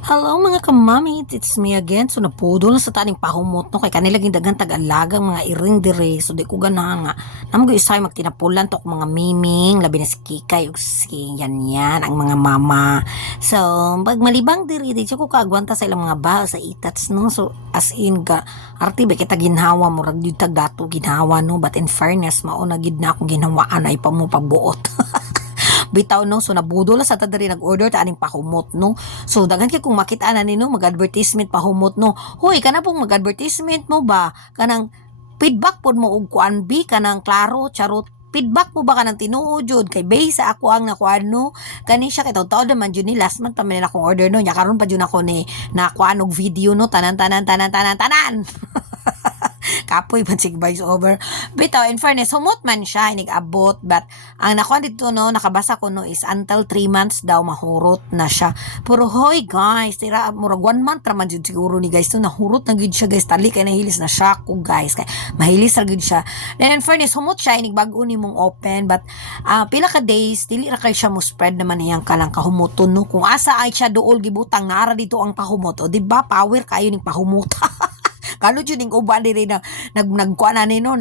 Hello mga kamami, it's me again. So napudol na sa taning pahumot no kay kanila gindagan tag-alagang mga iring dire. So di ko ganahan nga. Namgo isay magtinapulan to mga miming, labi na si Kikay ug si yan ang mga mama. So pag malibang diri di ko kaagwanta sa ilang mga bahal sa itats no. So as in ga arti ba kita ginhawa mo rag gyud gato ginhawa no, but in fairness mao na gid na akong ginhawaan ay pa mo pagbuot. Bitaw no, so nabudol sa ta diri nag-order ta aning pahumot no. So daghan kay kung makita na nino mag-advertisement pahumot no. Hoy kana pong mag-advertisement mo ba kanang feedback pod mo og kuan bi kanang klaro charot feedback mo ba kanang tinuod jud kay base sa ako ang nakuan no kani siya kay taw naman jud ni last month pa man akong order no nya karon pa jud ako ni nakuan og video no tanan kapoy man sig voice over bitaw in fairness humot man siya inig-abot but ang nakuha dito no nakabasa ko no is until 3 months daw mahurot na siya pero hoy guys tira murag 1 month ra man jud siguro ni guys no nahurot na gid siya guys tali kay nahilis na siya ko guys kay mahilis ra gid siya then in fairness humot siya inig bag-o nimong open but pila ka days dili ra kay siya mo spread naman iyang kalang kahumuton no kung asa ay siya duol gibutang naara dito ang pahumot o di ba power kayo ning pahumot kano jud ning uban diri na nagkuan na ni no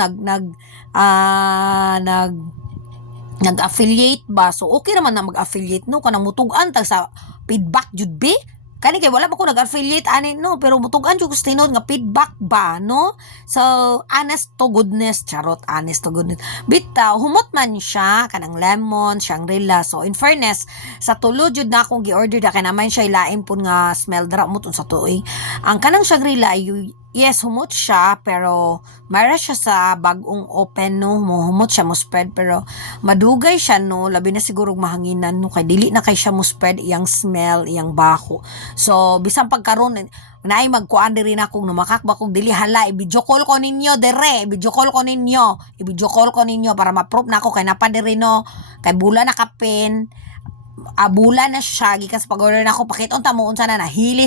nag-affiliate ba so okay naman na mag-affiliate no kanang mutugan tag sa feedback jud be kani kay wala pa ko nag-affiliate ani no pero mutugan jud ko sa tinod nga feedback ba no so honest to goodness charot honest to goodness bitaw humot man siya kanang lemon Shangri-La so in fairness sa tulo jud na akong gi-order da kay naman siya ilain pun nga smell dra mo sa tuig ang kanang Shangri-La yes, humot siya, pero mayroon siya sa bagong open, no, humot siya mo spread, pero madugay siya, no, labi na siguro mahanginan, no, kay dili na kay siya mo spread, iyang smell, iyang bako. So, bisang pagkaroon, naay magkuan diri na kung numakakba kung dili hala, i-video call ko ninyo, dere, i-video call ko ninyo, para ma-prove na ako, kay napadiri, no, kay bula na kapin, bula na siya, gikas pag-order na ako, pakit, unta mo, unsa na, nahili